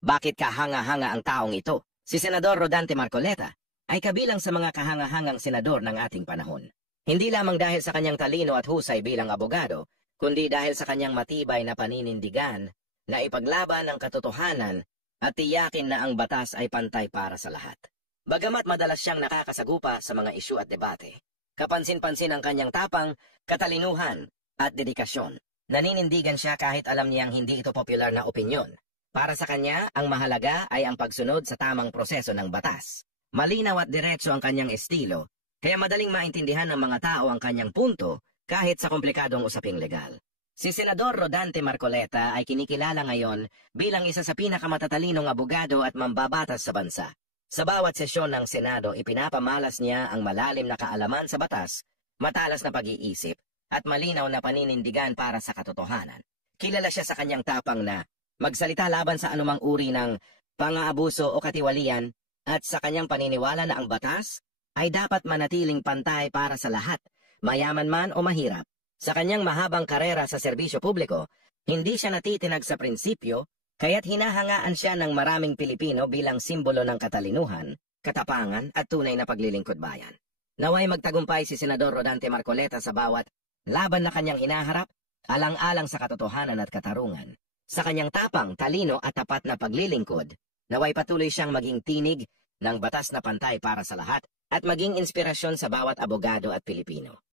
Bakit kahanga-hanga ang taong ito? Si Senador Rodante Marcoleta ay kabilang sa mga kahanga-hangang senador ng ating panahon. Hindi lamang dahil sa kanyang talino at husay bilang abogado, kundi dahil sa kanyang matibay na paninindigan na ipaglaban ang katotohanan at tiyakin na ang batas ay pantay para sa lahat. Bagamat madalas siyang nakakasagupa sa mga isyu at debate, kapansin-pansin ang kanyang tapang, katalinuhan at dedikasyon. Naninindigan siya kahit alam niyang hindi ito popular na opinyon. Para sa kanya, ang mahalaga ay ang pagsunod sa tamang proseso ng batas. Malinaw at diretso ang kanyang estilo, kaya madaling maintindihan ng mga tao ang kanyang punto kahit sa komplikadong usaping legal. Si Senador Rodante Marcoleta ay kinikilala ngayon bilang isa sa pinakamatalinong abogado at mambabatas sa bansa. Sa bawat sesyon ng Senado, ipinapamalas niya ang malalim na kaalaman sa batas, matalas na pag-iisip, at malinaw na paninindigan para sa katotohanan. Kilala siya sa kanyang tapang na magsalita laban sa anumang uri ng pang-aabuso o katiwalian at sa kanyang paniniwala na ang batas ay dapat manatiling pantay para sa lahat, mayaman man o mahirap. Sa kanyang mahabang karera sa serbisyo publiko, hindi siya natitinag sa prinsipyo, kaya't hinahangaan siya ng maraming Pilipino bilang simbolo ng katalinuhan, katapangan at tunay na paglilingkod bayan. Naway magtagumpay si Senador Rodante Marcoleta sa bawat laban na kanyang hinaharap, alang-alang sa katotohanan at katarungan. Sa kanyang tapang, talino at tapat na paglilingkod, naway patuloy siyang maging tinig ng batas na pantay para sa lahat at maging inspirasyon sa bawat abogado at Pilipino.